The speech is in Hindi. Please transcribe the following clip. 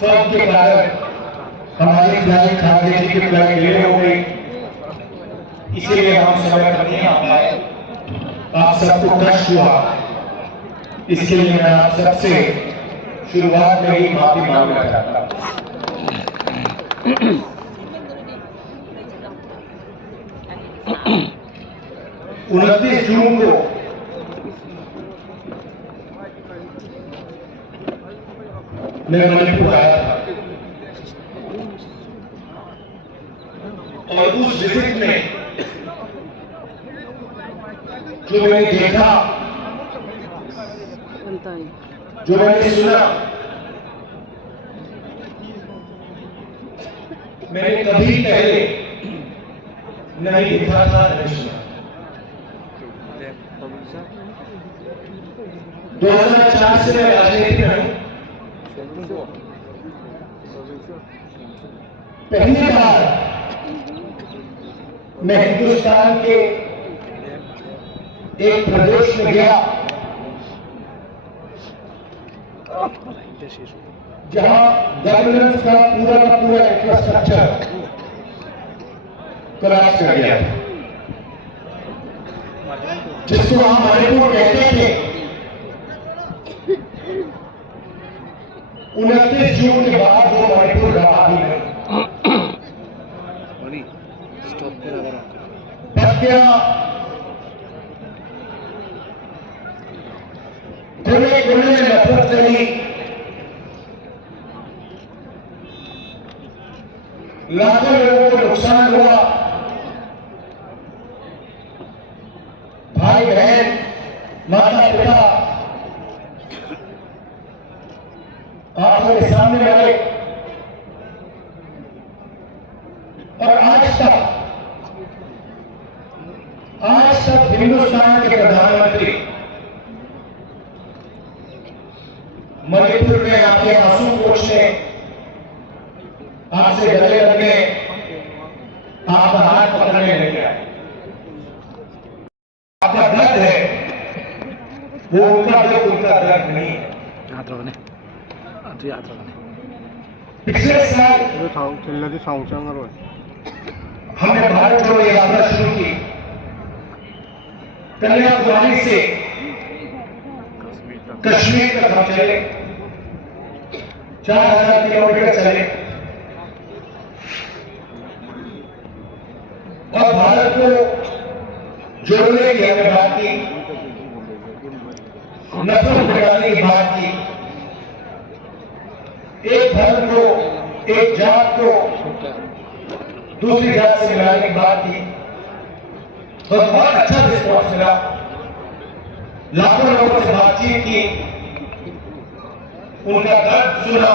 सब के कारण हमारी फ्लाइट खागे जी की फ्लाइट डिले हो गई, इसीलिए हम समय पर नहीं आ पाए। आप सबको कष्ट हुआ, इसके लिए मैं आप सबसे शुरुआत में ही माफी मांगना चाहता हूं। 29 जून को मैं मणिपुर आया था और उस विजिट में जो मैंने देखा, जो मैंने सुना, मैंने कभी पहले नहीं देखा था, नहीं सुना। 2004 से मैं राजनीति में हूं। पहली बार मैं हिंदुस्तान के एक प्रदेश में गया जहां गवर्नेंस का पूरा इंफ्रास्ट्रक्चर कोलैप्स कर गया, जिसको हम मणिपुर कहते थे। 29 जून के बाद वो मणिपुर रहा भी नहीं। हत्या, कोने कोने में नफरत करी, लाखों लोगों को नुकसान हुआ, भाई बहन, माता पिता आंखों के सामने आए। और आज तक हिंदुस्तान के प्रधानमंत्री मणिपुर में आपके आंसू पोंछने, आपसे गले लगने, आपका हाथ पकड़ने नहीं आए। आपका दर्द है, वो उनका दर्द नहीं है। पिछले साल हमने भारत जोड़ो यात्रा शुरू की। कन्याकुमारी से कश्मीर तक हम चले, 4000 किलोमीटर चले और भारत को जोड़ने की हमने बात की, नफरत मिटाने की बात की, एक धर्म को, एक जात को दूसरी जात से मिलाने की बात की। तो बहुत अच्छा रिस्पॉन्स मिला, लाखों लोगों से बातचीत की, उनका दर्द सुना।